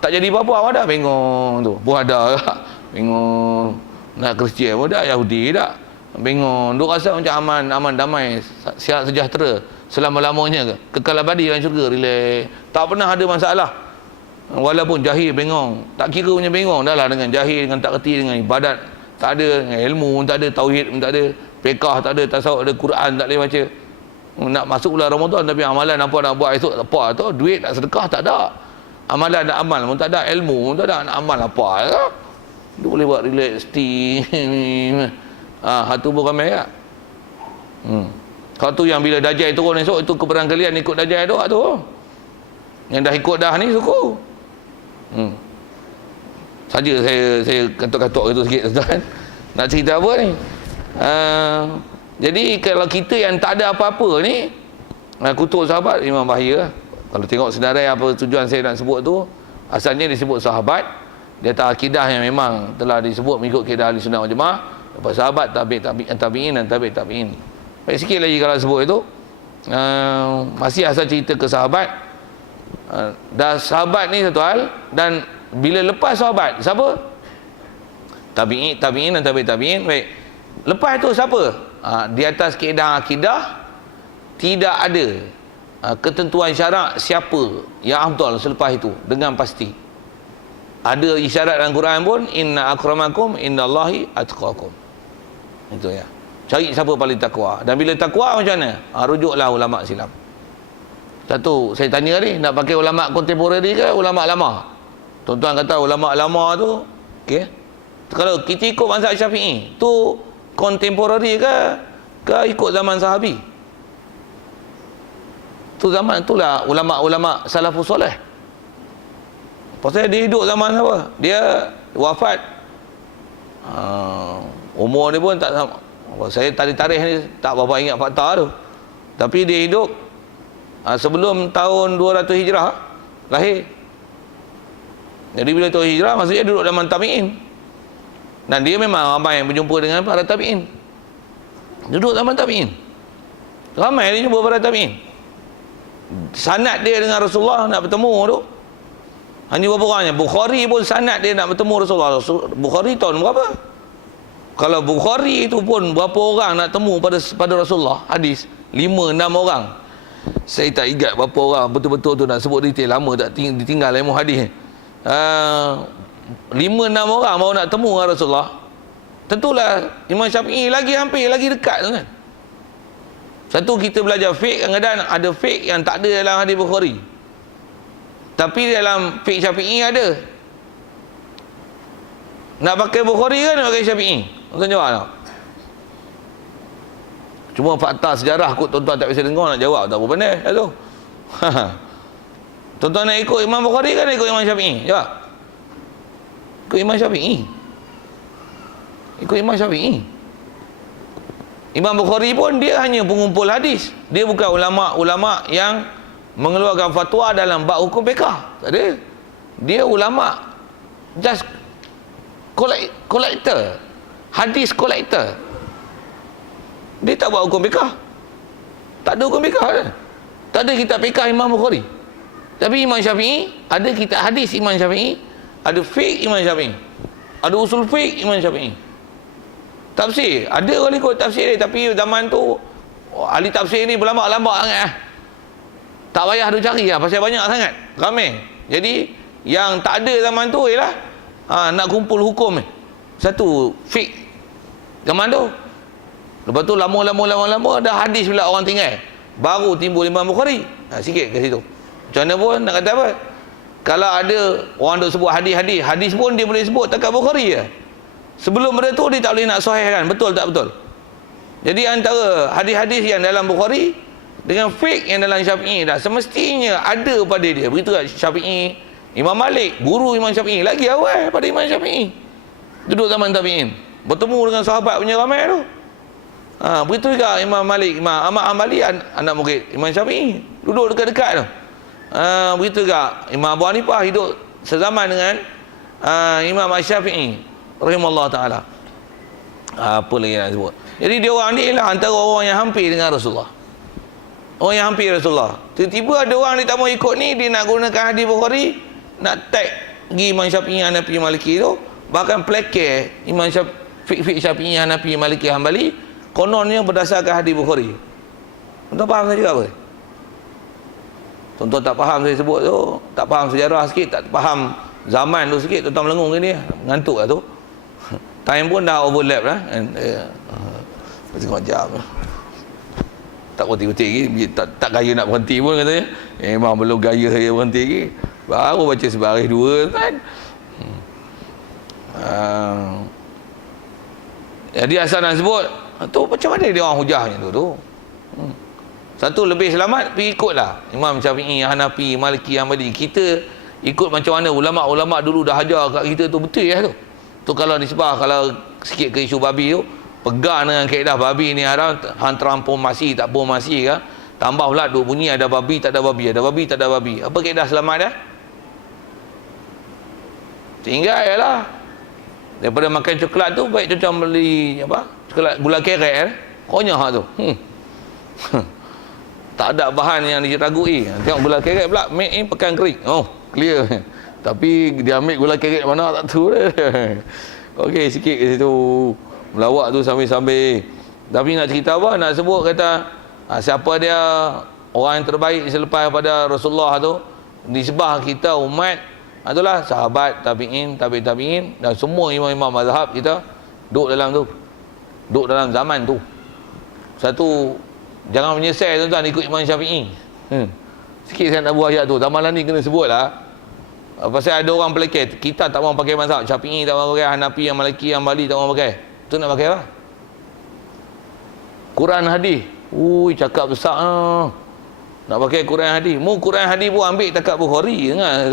tak jadi apa-apa, awak dah bengong tu. Buah dah bengong. Nak Kristian pun dah, Yahudi dah. Bengong. Duk rasa macam aman, damai, sihat sejahtera selama-lamanya ke. Kekal abadi dalam syurga, relax. Tak pernah ada masalah. Walaupun jahil bengong. Tak kira punya bengong. Dah lah dengan jahil, dengan tak kerti, dengan ibadat. Tak ada, dengan ilmu pun tak ada, tauhid pun tak ada, fiqh tak ada, tasawuf ada, Quran tak boleh baca. Nak masuk bulan Ramadan tapi amalan apa nak buat esok apa tu, duit nak sedekah tak ada. Amalan nak amal pun tak ada, ilmu pun tak ada, nak amal apa ya? Dia boleh buat relax hatu pun ramai tak? Kalau tu yang bila Dajjal turun esok, itu keberangkalian ikut Dajjal tu. Yang dah ikut dah ni suku. Saja saya katuk-katuk itu sikit tuan. Nak cerita apa ni? Jadi kalau kita yang tak ada apa-apa ni, kutuk sahabat memang bahaya. Kalau tengok senarai apa tujuan saya nak sebut tu, asalnya disebut sahabat di atas akidah yang memang telah disebut mengikut akidah Ahli Sunnah wal Jamaah. Lepas sahabat, tabi'in dan tabi'in. Baik, sikit lagi kalau sebut itu, masih asal cerita ke sahabat. Dah sahabat ni satu hal, dan bila lepas sahabat, siapa? Tabi'in dan tabi'in. Baik, lepas itu siapa? Di atas kaedah akidah tidak ada ketentuan syarak siapa yang afdal selepas itu dengan pasti. Ada isyarat dalam Quran pun, inna akramakum innallahi atqakum. Itu ya. Cari siapa paling takwa. Dan bila takwa macam mana? Rujuklah ulama silam. Satu, saya tanya ni, nak pakai ulama kontemporari ke ulama lama? Tuan-tuan kata ulama lama tu, okey. Kalau kita ikut mazhab Syafi'i, tu kontemporari ke ikut zaman sahabi? Tu zaman itulah ulama-ulama salafus soleh. Pasal dia hidup zaman apa? Dia wafat umur dia pun tak sama. Saya tarikh ni tak berapa ingat fakta tu. Tapi dia hidup sebelum tahun 200 Hijrah lahir. Jadi bila tu hijrah, maksudnya duduk zaman tabi'in. Dan dia memang ramai yang berjumpa dengan para tabi'in. Duduk zaman tabi'in. Ramai dia jumpa para tabi'in. Sanad dia dengan Rasulullah nak bertemu tu hanya berapa orangnya? Bukhari pun sanad dia nak bertemu Rasulullah. Bukhari tahun berapa? Kalau Bukhari itu pun berapa orang nak temu pada Rasulullah hadis? 5-6 orang. Saya tak ingat berapa orang betul-betul tu, nak sebut detail lama tak ditinggal ilmu hadis. 5-6 orang baru nak temu dengan Rasulullah. Tentulah Imam Syafi'i lagi hampir lagi dekat tu kan. Satu, kita belajar fiqh, kadang-kadang ada fiqh yang tak ada dalam hadis Bukhari, tapi dalam fiqh Syafi'i ada. Nak pakai Bukhari ke nak pakai Syafi'i? Tuan jawab tak? Cuma fakta sejarah kot tuan-tuan tak bisa dengar, nak jawab tak apa pandai tu. Tuan-tuan nak ikut Imam Bukhari ke nak ikut Imam Syafi'i? Jawab. Ikut Imam Syafi'i. Ikut Imam Syafi'i. Imam Bukhari pun dia hanya pengumpul hadis. Dia bukan ulama-ulama yang mengeluarkan fatwa dalam bab hukum fiqh. Tak ada. Dia ulama just collector. Hadis collector. Dia tak buat hukum fiqh. Tak ada hukum fiqh dah. Tak ada kitab fiqh Imam Bukhari. Tapi Imam Syafi'i ada kitab hadis Imam Syafi'i, ada fiqh Imam Syafi'i, ada usul fiqh Imam Syafi'i. Tafsir, ada orang ikut tafsir dia, tapi zaman tu ahli tafsir ni berlambak-lambak sangat tak payah dia cari lah, pasal banyak sangat, ramai. Jadi yang tak ada zaman tu ialah nak kumpul hukum ni. Satu, fiqh zaman tu. Lepas tu lama-lama dah hadis pula orang tinggal, baru timbul Imam Bukhari. Sikit ke situ. Macam mana pun nak kata apa, kalau ada orang duk sebut hadis pun dia boleh sebut takat Bukhari je. Sebelum benda tu dia tak boleh nak sahihkan, betul tak betul. Jadi antara hadis-hadis yang dalam Bukhari dengan fiqh yang dalam Syafi'i dah semestinya ada pada dia. Begitu kan Syafi'i, Imam Malik, guru Imam Syafi'i lagi awal pada Imam Syafi'i. Duduk zaman tabi'in, bertemu dengan sahabat punya ramai tu. Begitu juga Imam Malik, Imam Ahmad Hanbali, anak murid Imam Syafi'i, duduk dekat-dekat tu. Begitu juga Imam Abu Hanifah hidup sezaman dengan Imam Asy-Syafi'i rahimahullah ta'ala. Apa lagi nak sebut. Jadi dia orang ni lah antara orang yang hampir dengan Rasulullah, orang yang hampir Rasulullah. Tiba-tiba ada orang dia tak mau ikut ni, dia nak gunakan hadis Bukhari, nak tag pergi Imam Syafi'i, Hanafi, Maliki tu, bahkan plekir Imam Syafi'i, Hanafi, Maliki, Hambali kononnya berdasarkan hadis Bukhari. Tuan faham saya juga apa? Tuan tak faham saya sebut tu, tak faham sejarah sikit, tak faham zaman tu sikit, tuan melengung ke ni, ngantuk lah tu. Time pun dah overlap lah. Tengok jam. Tak berhenti-henti lagi, tak gaya nak berhenti pun katanya. Memang belum gaya saya berhenti lagi. Baru baca sebaris 2 kan. Jadi asal nak sebut tu macam mana dia orang hujahnya tu. Satu lebih selamat pergi ikutlah Imam Syafi'i, Hanafi, Maliki, Hambali. Kita ikut macam mana ulama-ulama dulu dah ajar kat kita tu, betul ya tu. Tu kalau nisbah, kalau sikit ke isu babi tu, pegang dengan kaedah babi ni haram, hang transformasi tak formasi ke, tambah pula duk bunyi ada babi tak ada babi, ada babi tak ada babi. Apa kaedah selamat dah? Sehingga ialah daripada makan coklat tu baik macam beli apa? Coklat gula kerek konyah tu. Tak ada bahan yang diragui. Tengok gula kerek pula made in Pekan Kerik. Oh, clear. Tapi dia ambil gula kerek mana tak tahu dah. Okey, sikit ke situ. Melawak tu sambil-sambil. Tapi nak cerita apa? Nak sebut kata siapa dia orang yang terbaik selepas pada Rasulullah tu, nisbah kita umat, itulah sahabat, tabi'in, tabi'in dan semua imam-imam mazhab kita duduk dalam tu. Duduk dalam zaman tu. Satu, jangan menyesal tuan-tuan ikut Imam Syafi'i. Sikit saya nak buat ayat tu. Malam ni kena sebut lah. Pasal ada orang pelakir, kita tak mahu pakai mazhab Syafi'i, tak mahu pakai Hanafi, Maliki, Hambali, tak mahu pakai. Tu nak pakai apa? Quran hadis. Ui, cakap besar nak pakai Quran hadis. Mu Quran hadis pun ambil takat Bukhari kan.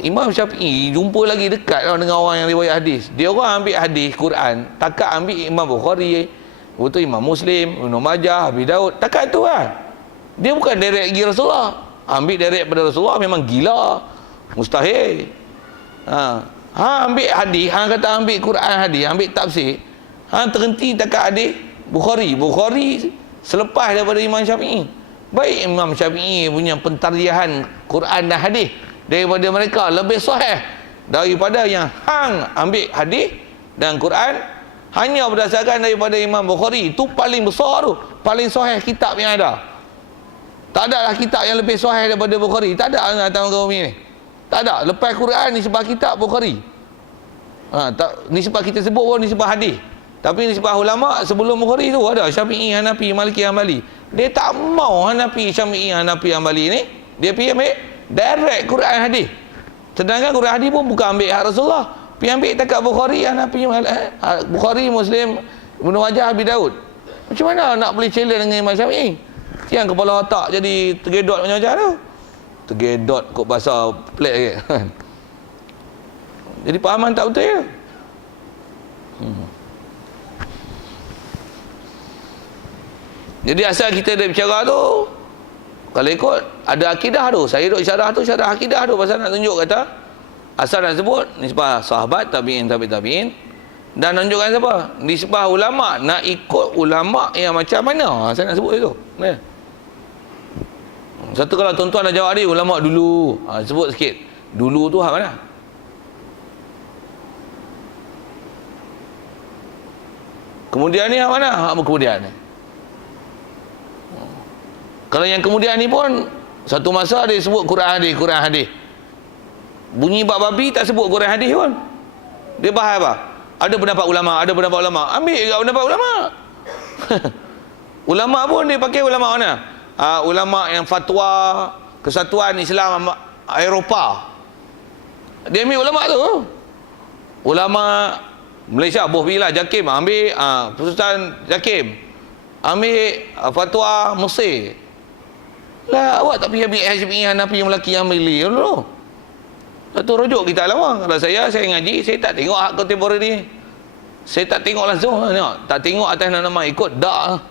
Imam Syafi'i jumpa lagi dekat dengan orang yang riwayat hadis. Dia orang ambil hadis Quran, takat ambil Imam Bukhari, betul Imam Muslim, Ibnu Majah, Abi Daud, takat tu lah. Dia bukan direct pergi Rasulullah. Ambil direct pada Rasulullah memang gila. Mustahil. Ambil hadis, hang kata ambil Quran hadis, ambil tafsir. Hang terhenti takat hadis Bukhari. Bukhari selepas daripada Imam Syafi'i. Baik Imam Syafi'i punya pentarihan Quran dan hadis daripada mereka lebih sahih daripada yang hang ambil hadis dan Quran hanya berdasarkan daripada Imam Bukhari. Itu paling besar tu, paling sahih kitab yang ada. Tak ada lah kitab yang lebih sahih daripada Bukhari. Tak ada atas muka bumi ni. Tak ada. Lepas Quran ni sebab kitab Bukhari. Ni sebab kita sebut pun ni sebab hadis. Tapi ni sebab ulama sebelum Bukhari tu ada Syafi'i, Hanafi, Maliki, Hambali. Dia tak mau Hanafi, Syafi'i, Hanafi, Hambali ni. Dia pergi ambil direct Quran hadis. Sedangkan Quran hadis pun bukan ambil hak Rasulullah. Pergi ambil takat Bukhari, Hanafi, Bukhari, Muslim, Ibnu Majah, Abi Daud. Macam mana nak boleh challenge dengan Imam Syafi'i? Yang kepala otak jadi tergedot macam-macam tu. Tergedot kok bahasa pelik lagi. Jadi pahaman tak betul ya? Jadi asal kita dah bicara tu, kalau ikut ada akidah tu, saya duk syarah tu, syarah akidah tu pasal nak tunjuk kata asal nak sebut nisbah sahabat, tabi'in, tabi'in dan tunjukkan siapa? Nisbah ulama, nak ikut ulama yang macam mana? Saya nak sebut itu. Satu kalau tuan-tuan dah jawab ni ulama dulu, sebut sikit. Dulu tu hak mana? Kemudian ni hak mana? Hak kemudian ni. Kalau yang kemudian ni pun satu masa dia sebut Quran hadis. Bunyi bab babi tak sebut Quran hadis pun. Dia bahas apa? Ada pendapat ulama, ada pendapat ulama. Ambil juga pendapat ulama. Ulama pun dia pakai ulama mana? Ulama yang fatwa Kesatuan Islam Eropah. Dia ambil ulama tu. Ulama Malaysia boh bila Jakim ambil Sultan Jakim. Ambil fatwa Mesir. Lah awak tak pergi ambil Syafi'i, Hanafi, Maliki, Hambali dulu. Satu rujuk kita lama. Kalau saya ngaji, saya tak tengok hak contemporary. Saya tak tengok langsung, tengok. Tak tengok atas nama ikut dak.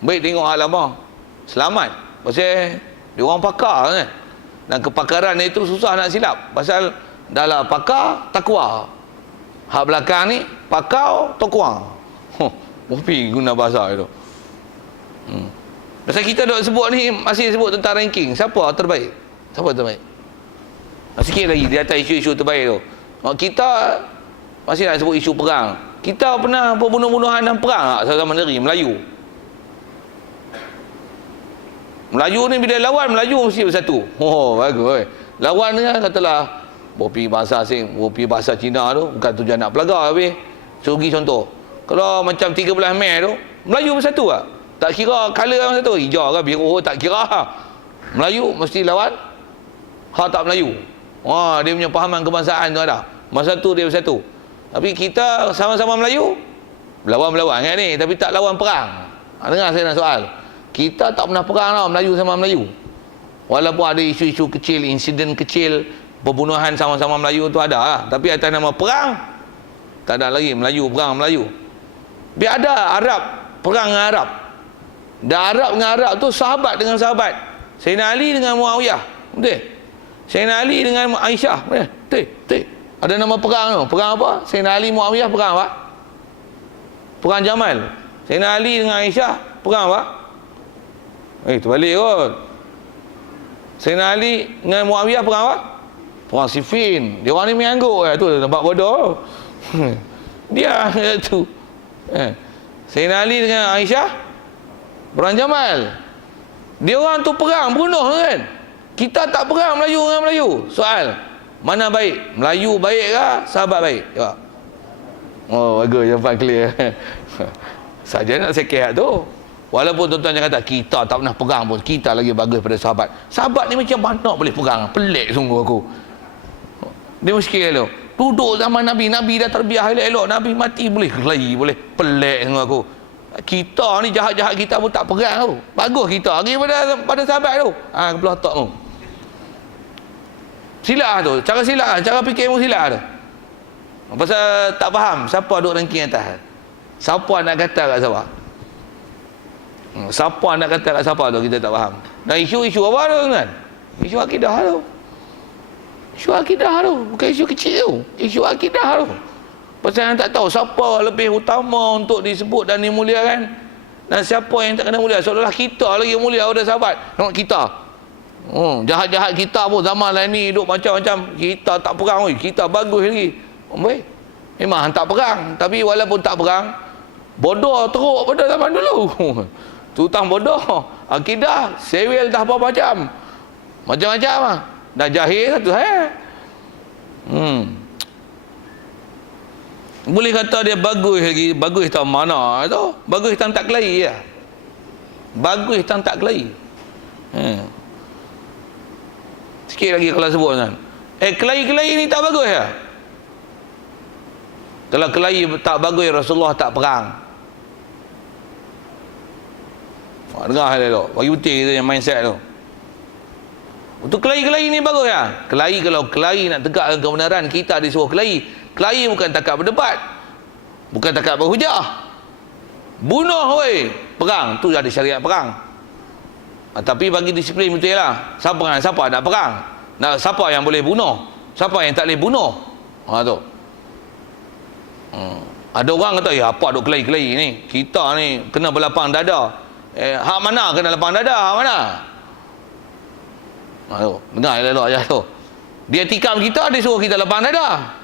Baik tengok hak lama. Selamat. Pasal dia orang pakar kan. Dan kepakaran itu susah nak silap. Pasal dalam pakar takwa. Hak belakang ni pakar takwa. Mopi guna bahasa itu. Pasal kita duk sebut ni masih sebut tentang ranking. Siapa terbaik? Siapa terbaik? Sikit lagi di atas isu-isu terbaik tu. Kita masih nak sebut isu perang. Kita pernah berbunuh-bunuhan dan perang tak sama negeri Melayu. Melayu ni bila lawan, Melayu mesti bersatu. Oh, bagus. Lawan ni katalah bopi bahasa asing, bopi bahasa Cina tu, bukan tujuan nak pelagar habis. Suruh contoh. Kalau macam 13 Mei tu, Melayu bersatu tak? Tak kira color orang satu, hijau ke biru, tak kira. Melayu mesti lawan hak tak Melayu. Wah, dia punya pahaman kebangsaan tu ada. Masa tu dia bersatu. Tapi kita sama-sama Melayu, berlawan-berlawan kan ni, tapi tak lawan perang. Dengar saya nak soal. Kita tak pernah perang tau, Melayu sama Melayu. Walaupun ada isu-isu kecil, insiden kecil, pembunuhan sama-sama Melayu tu ada lah. Tapi atas nama perang, tak ada lagi Melayu, perang Melayu. Biar ada Arab, perang dengan Arab. Dan Arab dengan Arab tu sahabat dengan sahabat. Sayyidina Ali dengan Muawiyah. Betul? Sayyidina Ali dengan Aisyah. Betul? Ada nama perang tu. Perang apa? Sayyidina Ali Muawiyah perang apa? Perang Jamal. Sayyidina Ali dengan Aisyah perang apa? Terbalik kot. Sayyidina Ali dengan Muawiyah perang apa? Perang Siffin. Dia orang ni mengangguk tu nampak bodoh. Dia tu. Sayyidina Ali dengan Aisyah perang Jamal. Dia orang tu perang bunuh kan. Kita tak perang Melayu dengan Melayu. Soal, mana baik? Melayu baik ke sahabat baik? Ya. Oh, bagus jawapan clear. Saja nak sekeh tu. Walaupun tuan-tuan jangan kata kita tak pernah perang pun, kita lagi bagus pada sahabat. Sahabat ni macam mana boleh perang? Pelik sungguh aku. Dia muskil tu. Duduk zaman Nabi, Nabi dah terbiah elok-elok, Nabi mati boleh kelahi, boleh pelik sungguh aku. Kita ni jahat-jahat kita pun tak perang tu. Bagus kita lagi pada sahabat tu. Kebelah otak tu. Silap tu, cara silap, cara fikirmu silap tu. Pasal tak faham siapa duduk ranking atas. Siapa nak kata kat siapa? Siapa nak kata kat siapa tu kita tak faham. Dan isu-isu apa tu kan? Isu akidah tu. Isu akidah tu, bukan isu kecil tu. Isu akidah tu. Pasal yang tak tahu siapa lebih utama untuk disebut dan dimuliakan, dan siapa yang tak kena mulia. Seolah-olah kita lagi mulia pada sahabat. Tengok kita. Jahat-jahat kita pun zaman lain ni hidup macam-macam. Kita tak perang, kita bagus lagi. Baik. Memang tak perang, tapi walaupun tak perang, bodoh teruk pada zaman dulu. Tutang bodoh, akidah, sewel dah berapa macam. Macam-macam lah. Dah jahil satu boleh kata dia bagus lagi, bagus tak mana tu? Bagus tak kelahi ya. Bagus tak kelahi. Sikit lagi kalau sebut kan. Kelahi ni tak bagus ya. Kalau kelahi tak bagus, Rasulullah tak perang. Dengar dia tu. Bagi putih tu yang mindset tu. Untuk kelahi ni bagus ya. Kelahi, kalau kelahi nak tegakkan kebenaran, kita disuruh kelahi. Kelahi bukan takat berdebat, bukan takat berhujah. Bunuh perang tu ada syariat perang. Tapi bagi disiplin betul lah. Siapa nak perang? Siapa yang boleh bunuh? Siapa yang tak boleh bunuh? Tu. Ada orang kata, apa duk kelahi-kelahi ni? Kita ni kena berlapang dada. Hak mana kena lapang dada? Hak mana? Tu. Dengar elok je tu. Dia tikam kita, dia suruh kita lapang dada.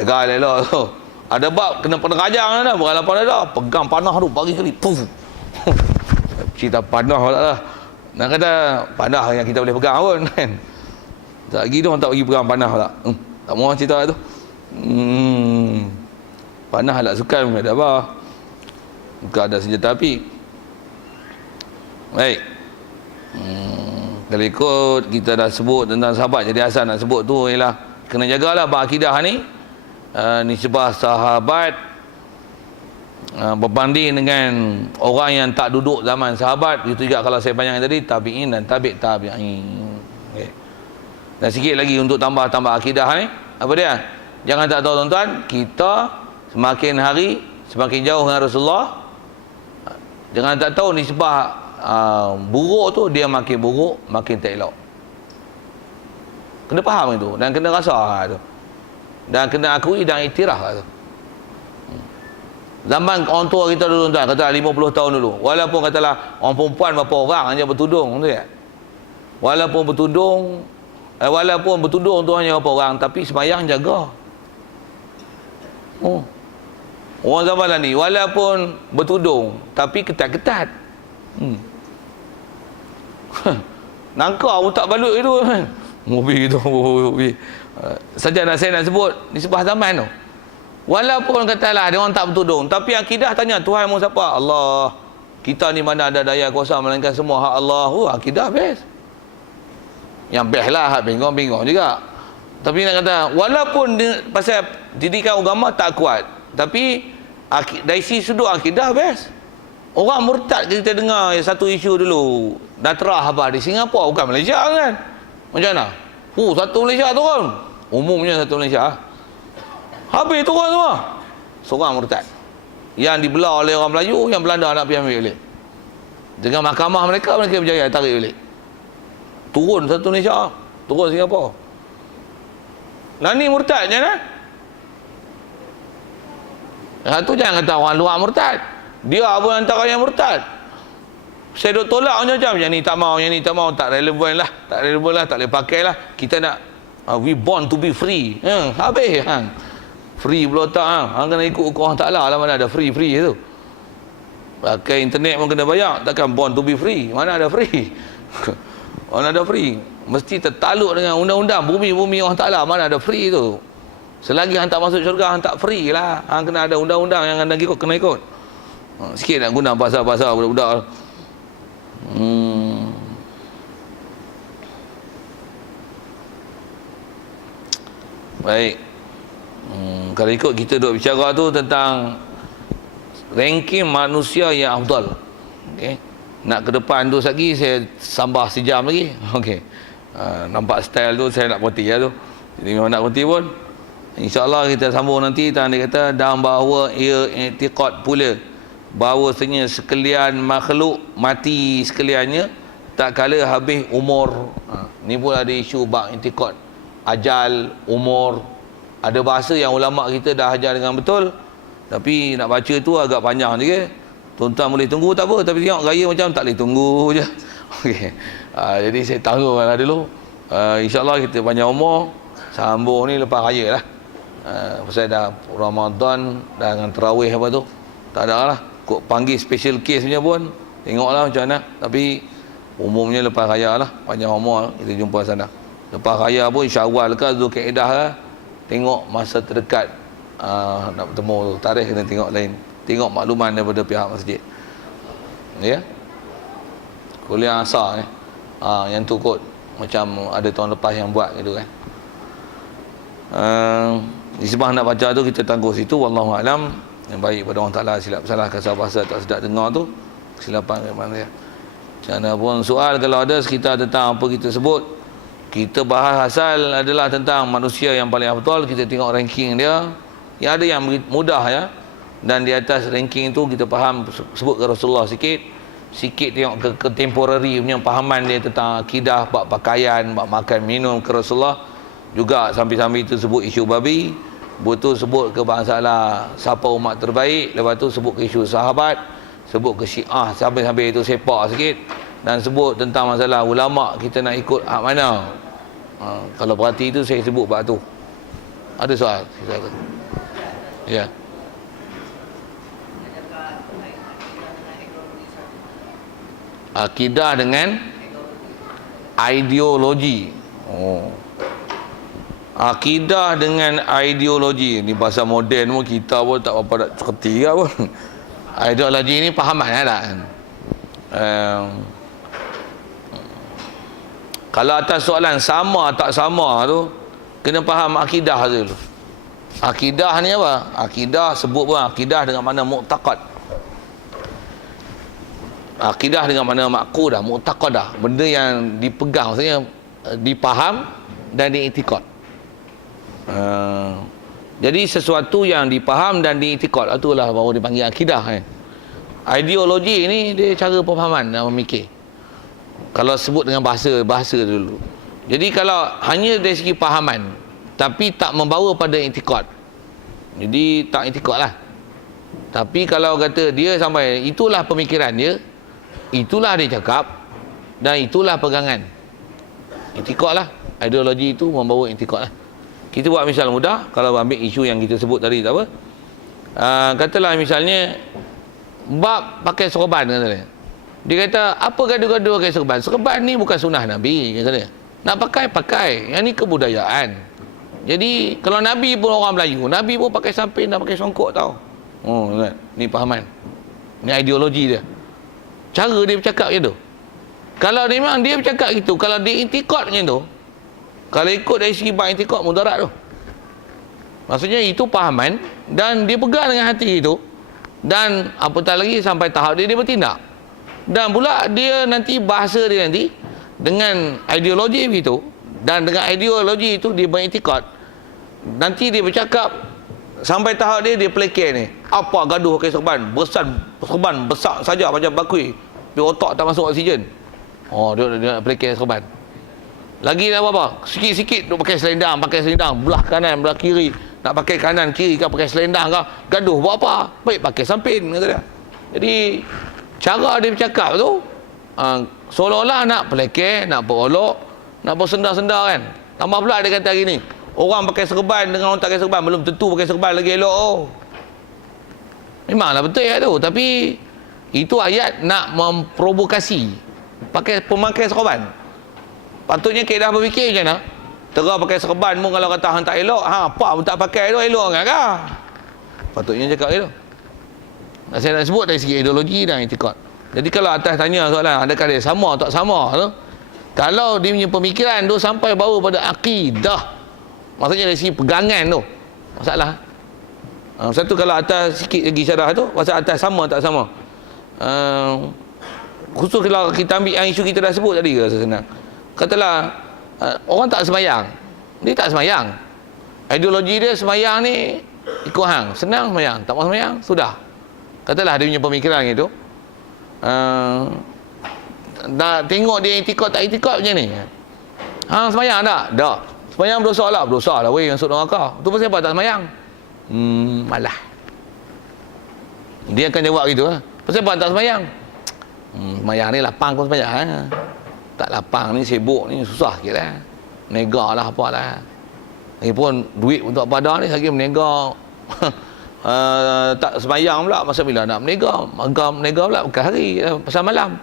Jaga elok tu. Ada bab kena penerajang dah, bukan lapang dada. Pegang panah tu bagi kali. Puf. Cerita panah lah. Nak kata panah yang kita boleh pegang pun kan. Tak lagi tu orang tak bagi pegang panah tak. Tak mahu cerita tu. Panah lah sukan tak ada apa. Bukan ada senjata api. Baik. Kalau ikut kita dah sebut tentang sahabat, jadi asal nak sebut tu ialah kena jagalah akidah ni. Nisbah sahabat berbanding dengan orang yang tak duduk zaman sahabat. Itu juga kalau saya panjang tadi, tabi'in dan tabi'in. Okay. Dan sikit lagi untuk tambah akidah ni. Apa dia? Jangan tak tahu tuan-tuan, kita semakin hari semakin jauh dengan Rasulullah. Jangan tak tahu nisbah buruk tu, dia makin buruk, makin tak elok. Kena faham itu dan kena rasa tu. Dan kena akui dan iktiraf tu. Zaman orang tua kita dulu tuan, kata 50 tahun dulu, walaupun katalah orang perempuan berapa orang hanya bertudung, betul tak? Walaupun bertudung, Walaupun bertudung tu hanya berapa orang, tapi sembahyang jaga. Oh. Orang zaman ni walaupun bertudung tapi ketat-ketat. Nangka pun tak balut itu kan. Mobil gitu. Saja saya nak sebut di sebuah zaman tu. Walaupun katalah dia orang tak bertudung, tapi akidah tanya Tuhan mu siapa? Allah. Kita ni mana ada daya kuasa melainkan semua hak Allah. Akidah best. Yang best lah, hak bingung-bingung juga. Tapi nak kata walaupun pasal didikan agama tak kuat, tapi dari sisi sudut akidah best. Orang murtad kita dengar satu isu dulu, Datrah apa di Singapura, bukan Malaysia kan? Macam mana? Satu Malaysia turun. Umumnya satu Malaysia. Habis turun semua. Seorang murtad. Yang dibelah oleh orang Melayu, yang Belanda nak pergi ambil balik. Dengan mahkamah mereka berjaya tarik balik. Turun satu Malaysia, turun Singapura. Lah ni murtad je lah. Satu jangan kata orang luar murtad. Dia pun antara yang murtad. Saya duk tolak macam-macam. Yang ni tak mau, yang ni tak mau. Tak relevan lah. Tak relevan lah. Tak boleh pakai lah. Kita nak we born to be free. Habis. Free pula tak. Hang kena ikut hukum Allah Ta'ala lah. Mana ada free-free tu. Pakai internet pun kena bayar. Takkan born to be free. Mana ada free. Mana ada free. Mesti tertaluk dengan undang-undang bumi-bumi Allah Ta'ala. Mana ada free tu. Selagi hang tak masuk syurga, hang tak free lah. Hang kena ada undang-undang yang anda ikut, kena ikut. Sikit nak guna bahasa-bahasa budak-budak. Baik. Kalau ikut kita duk bicara tu tentang ranking manusia yang afdal. Okey. Nak ke depan tu lagi saya sambah sejam lagi. Okey. Nampak style tu saya nak berhenti lah tu. Jadi memang nak berhenti pun. InsyaAllah kita sambung nanti. Dia kata dan bahawa ia i'tiqad pula bahawasanya sekalian makhluk mati sekaliannya tak kala habis umur. Ni pun ada isu bab i'tiqad ajal, umur. Ada bahasa yang ulama kita dah ajar dengan betul, tapi nak baca tu agak panjang juga. Tuan-tuan boleh tunggu tak apa, tapi tengok gaya macam tak boleh tunggu je. Okey. Jadi saya tangguhlah dulu. InsyaAllah kita panjang umur, sambung ni lepas raya lah. Pasal dah Ramadan dah dengan terawih apa tu, tak ada lah. Kok panggil special case punya pun tengoklah macam mana. Tapi umumnya lepas raya lah, panjang umur kita jumpa sana. Lepas raya pun Syawal ke Zulkaidah lah, tengok masa terdekat nak bertemu tu. Tarikh kena tengok lain. Tengok makluman daripada pihak masjid. Ya. Kuliah asar ni. Yang tu kot macam ada tahun lepas yang buat gitu kan. Isbah nak baca tu kita tangguh situ, wallahu alam. Yang baik pada orang Taala, silap salah kasar bahasa tak sedap dengar tu kesilapan ke mana ya. Macam mana pun soal kalau ada sekitar tentang apa kita sebut, kita bahas asal adalah tentang manusia yang paling afdal. Kita tengok ranking dia. Yang ada yang mudah ya. Dan di atas ranking tu kita faham, sebut ke Rasulullah sikit tengok ke contemporary punya pahaman dia tentang akidah, bab pakaian, bab makan minum ke Rasulullah. Juga sambil-sambil itu sebut isu babi, betul sebut ke masalah siapa umat terbaik, lepas tu sebut ke isu sahabat, sebut ke Syiah, sambil-sambil itu sepak sikit, dan sebut tentang masalah ulama kita nak ikut hak mana. Kalau perhati itu saya sebut bab tu. Ada soal? Ya. Akidah dengan ideologi. Akidah dengan ideologi ni bahasa moden pun kita pun tak apa nak certi ke pun. Ideologi ni pahaman tak? Kalau atas soalan sama tak sama tu, kena faham akidah dulu. Akidah ni apa? Akidah sebut pun akidah dengan mana mu'taqad. Akidah dengan mana ma'qudah, mu'taqadah. Benda yang dipegang, maksudnya dipaham dan diiktikad. Jadi sesuatu yang dipaham dan diiktikad, itulah baru dipanggil akidah kan. Ideologi ni dia cara pemahaman dan memikir. Kalau sebut dengan bahasa dulu. Jadi kalau hanya dari segi pahaman tapi tak membawa pada iktikad, jadi tak iktikad lah. Tapi kalau kata dia sampai itulah pemikiran dia, itulah dia cakap, dan itulah pegangan, Intikad lah. Ideologi itu membawa intikad lah. Kita buat misal mudah, kalau ambil isu yang kita sebut tadi, tak apa. Katalah misalnya bab pakai serban, katanya. Dia kata, apa gaduh-gaduh pakai serban? Serban ni bukan sunnah Nabi, kata dia. Nak pakai. Yang ni kebudayaan. Jadi kalau Nabi pun orang Melayu, Nabi pun pakai samping dan pakai songkok tau. Oh, ni pahaman. Ni ideologi dia. Cara dia bercakap macam tu. Kalau memang dia bercakap gitu, kalau dia intikad macam tu, kalau ikut dari segi bab intikad, mudarat tu. Maksudnya itu pahaman, dan dia pegang dengan hati itu, dan apatah lagi sampai tahap dia bertindak. Dan pula dia nanti, bahasa dia nanti dengan ideologi begitu, dan dengan ideologi itu dia berintikad, nanti dia bercakap sampai tahap dia pelekeh ni. Apa gaduh pakai serban? Serban besar saja macam bakui, di otak tak masuk oksigen. Oh, dia pelekeh serban. Lagi dah apa? Sikit-sikit duk pakai selendang, belah kanan, belah kiri. Nak pakai kanan, kiri kan pakai selendang kah? Gaduh buat apa? Baik pakai samping, kata dia. Jadi cara dia bercakap tu seolah-olah nak pelekeh, nak berolok, nak bersendar-sendar kan. Tambah pula dia kata gini, orang pakai serban dengan orang tak pakai serban belum tentu pakai serban lagi elok. Memanglah betul ya tu, tapi itu ayat nak memprovokasi pemakai serban. Patutnya kaedah berfikir macam mana? Terah pakai serban pun kalau kata hang tak elok, apa pun tak pakai tu elok kan kah? Patutnya cakap itu. Saya nak sebut dari segi ideologi dan itikad. Jadi kalau atas tanya soalan, adakah dia sama atau tak sama tu? Kalau dia punya pemikiran tu sampai bawa pada akidah, maksudnya dari segi pegangan tu, masalah. Satu kalau atas sikit lagi syarah tu, pasal atas sama tak sama. Khusus kalau kita ambil yang isu kita dah sebut tadi, rasa senang. Katalah orang tak semayang, dia tak semayang, ideologi dia semayang ni ikut hang, senang semayang, tak mau semayang, sudah. Katalah dia punya pemikiran gitu. Nak tengok dia itikad tak itikad macam ni. Hang semayang tak? Tak. Semayang berdosa lah weh, masuk neraka. Tu pasal apa tak semayang? Malah. Dia akan jawab gitu lah. Pasal apa tak semayang? Semayang ni lapang kau semayang. Tak lapang ni, sibuk ni, susah sikit lah. Menega lah apalah. Lagipun duit untuk apa dah ni, lagi menega. Tak semayang pula, masa bila nak menega. Menega pula bukan hari, pasal malam.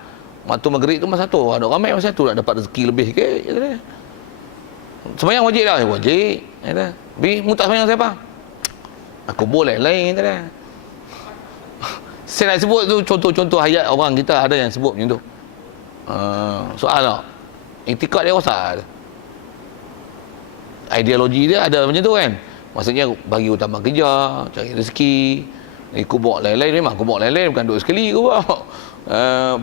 Waktu maghrib tu masa tu, ada ramai masa tu nak dapat rezeki lebih sikit. Semayang wajib dah? Wajib. Tapi mu tak semayang siapa? Aku boleh lain, kata dia. Saya nak sebut tu contoh-contoh ayat orang kita ada yang sebut macam tu. Soal tak? Intikad dia rosak. Ideologi dia ada macam tu kan. Maksudnya bagi utama kerja, cari rezeki, ikut bawa lain-lain. Memang aku bawa lain-lain, bukan duduk sekali aku bawa.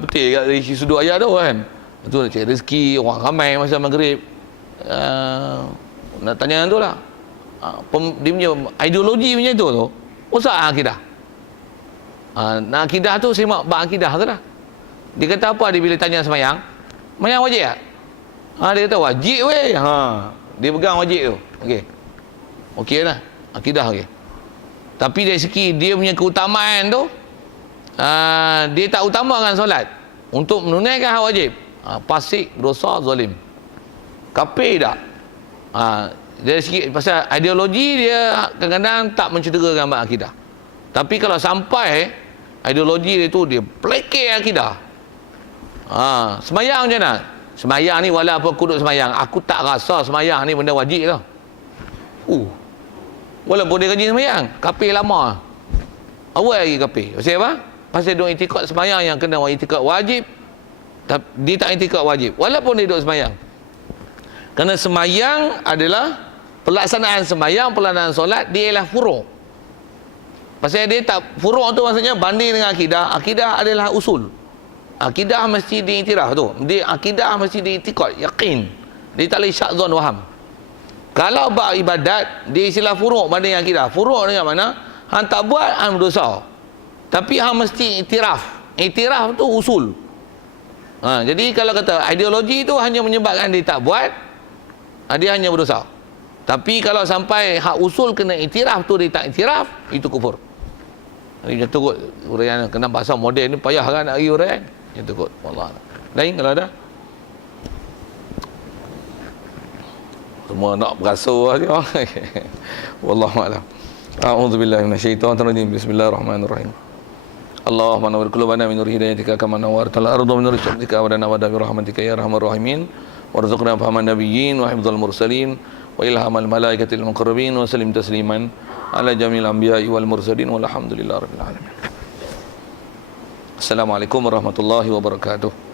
Betul kat dari sudut ayat tu kan. Itu nak cari rezeki, orang ramai masa maghrib. Nak tanya tu lah. Dia punya ideologi macam tu rosak akidah. Nak akidah tu semak bab akidah tu lah. Dia kata apa dia bila tanya semayang? Semayang wajib tak? Dia kata wajib weh. Dia pegang wajib tu. Okey. Okey lah. Akidah okey. Tapi dari segi dia punya keutamaan tu, dia tak utamakan solat untuk menunaikan hak wajib. Fasik, dosa, zalim. Kafir tak? Dari segi pasal ideologi dia kadang-kadang tak mencederakan bab akidah. Tapi kalau sampai ideologi dia tu dia pelekeh akidah. Semayang macam mana? Semayang ni walaupun aku duduk semayang, aku tak rasa semayang ni benda wajib tau. Walaupun dia rajin semayang, kafir lama. Awal lagi kafir. Pasal apa? Pasal dia itikad semayang yang kena itikad wajib, dia tak itikad wajib walaupun dia duduk semayang. Kerana semayang adalah pelaksanaan semayang, pelaksanaan solat, dia ialah furu'. Pasal dia tak, furu' tu maksudnya banding dengan akidah. Akidah adalah usul. Akidah mesti diiktiraf tu. Akidah mesti diiktikad, yakin. Dia tak boleh syak zon waham. Kalau bab ibadat, dia istilah furu' banding akidah. Furu' dengan mana? Hang tak buat, hang berdosa. Tapi hang mesti iktiraf. Iktiraf tu usul. Jadi kalau kata ideologi tu hanya menyebabkan dia tak buat, dia hanya berdosa. Tapi kalau sampai hak usul kena iktiraf tu dia tak iktiraf, itu kufur. Ini macam tu kot uraian. Kena bahasa moden ni payah kan nak pergi uraian. Macam tu kot. Wallah. Lain kalau ada? Semua nak beraso aja. Wallahu a'lam. A'udzubillahi minasyaitonir rajim. Bismillahirrahmanirrahim. Allahumma nawwir qulubana min nur hidayatika kama nawwartal arda min nur syamsika wa lana wa bi rahmatika ya arhamar rahimin. Warzuqna fahaman nabiyyin wa hifdzal mursalin wa ilhamal malaikatil muqarrabin wa sallim tasliman ala jamil anbiya'i wal mursalin walhamdulillahi rabbil alamin. Assalamualaikum warahmatullahi wabarakatuh.